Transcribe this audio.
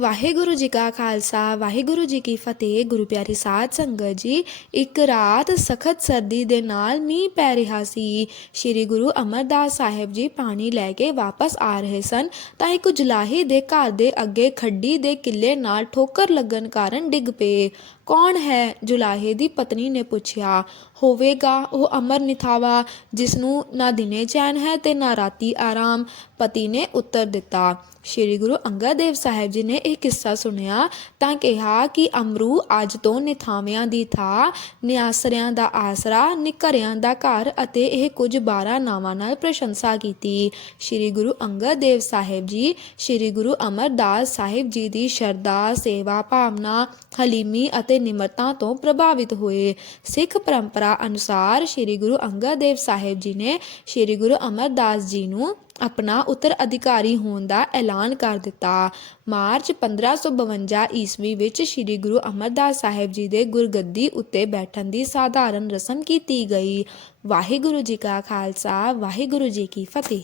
ਵਾਹਿਗੁਰੂ ਜੀ ਕਾ ਖਾਲਸਾ, ਵਾਹਿਗੁਰੂ ਜੀ ਕੀ ਫਤਿਹ। ਗੁਰੂ ਪਿਆਰੀ ਸਾਧ ਸੰਗਤ ਜੀ, ਇੱਕ ਰਾਤ ਸਖਤ ਸਰਦੀ ਦੇ ਨਾਲ ਮੀਂਹ ਪੈ ਰਿਹਾ ਸੀ। ਸ੍ਰੀ ਗੁਰੂ ਅਮਰਦਾਸ ਸਾਹਿਬ ਜੀ ਪਾਣੀ ਲੈ ਕੇ ਵਾਪਸ ਆ ਰਹੇ ਸਨ, ਤਾਂ ਇੱਕ ਜੁਲਾਹੀ ਦੇ ਘਰ ਦੇ ਅੱਗੇ ਖੱਡੀ ਦੇ ਕਿੱਲੇ ਨਾਲ ਠੋਕਰ ਲੱਗਣ ਕਾਰਨ ਡਿੱਗ ਪਏ। ਕੌਣ ਹੈ? ਜੁਲਾਹੇ ਦੀ ਪਤਨੀ ਨੇ ਪੁੱਛਿਆ। ਹੋਵੇਗਾ ਉਹ ਅਮਰ ਨਿਥਾਵਾ ਜਿਸ ਨੂੰ ਨਾ ਦਿਨੇ ਚੈਨ ਹੈ ਤੇ ਨਾ ਰਾਤੀ ਆਰਾਮ, ਪਤੀ ਨੇ ਉੱਤਰ ਦਿੱਤਾ। ਸ਼੍ਰੀ ਗੁਰੂ ਅੰਗਦ ਦੇਵ ਸਾਹਿਬ ਜੀ ਨੇ ਇਹ ਕਿੱਸਾ ਸੁਣਿਆ ਤਾਂ ਕਿਹਾ ਕਿ ਅਮਰੂ ਅੱਜ ਤੋਂ ਨਿਥਾਵਿਆਂ ਦੀ ਥਾਂ, ਨਿਆਸਰਿਆਂ ਦਾ ਆਸਰਾ, ਨਿਕਰਿਆਂ ਦਾ ਘਰ ਅਤੇ ਇਹ ਕੁਝ 12 ਨਾਵਾਂ ਨਾਲ ਪ੍ਰਸ਼ੰਸਾ ਕੀਤੀ। ਸ਼੍ਰੀ ਗੁਰੂ ਅੰਗਦ ਦੇਵ ਸਾਹਿਬ ਜੀ, ਸ਼੍ਰੀ ਗੁਰੂ ਅਮਰਦਾਸ ਸਾਹਿਬ ਜੀ ਦੀ ਸ਼ਰਧਾ, ਸੇਵਾ, ਭਾਵਨਾ, ਹਲੀਮੀ ਅਤੇ ਨਿਮਰਤਾ ਤੋਂ ਪ੍ਰਭਾਵਿਤ ਹੋਏ। ਸਿੱਖ ਪਰੰਪਰਾ ਅਨੁਸਾਰ ਸ਼੍ਰੀ ਗੁਰੂ ਅੰਗਦ ਦੇਵ ਸਾਹਿਬ ਜੀ ਨੇ ਸ਼੍ਰੀ ਗੁਰੂ ਅਮਰਦਾਸ ਜੀ ਨੂੰ ਆਪਣਾ ਉੱਤਰ ਅਧਿਕਾਰੀ ਹੋਣ ਦਾ ਐਲਾਨ ਕਰ ਦਿੱਤਾ। ਮਾਰਚ 1552 ਈਸਵੀ ਵਿੱਚ ਸ੍ਰੀ ਗੁਰੂ ਅਮਰਦਾਸ ਸਾਹਿਬ ਜੀ ਦੇ ਗੁਰਗੱਦੀ ਉੱਤੇ ਬੈਠਣ ਦੀ ਸਾਧਾਰਨ ਰਸਮ ਕੀਤੀ ਗਈ। ਵਾਹਿਗੁਰੂ ਜੀ ਕਾ ਖਾਲਸਾ, ਵਾਹਿਗੁਰੂ ਜੀ ਕੀ ਫਤਿਹ।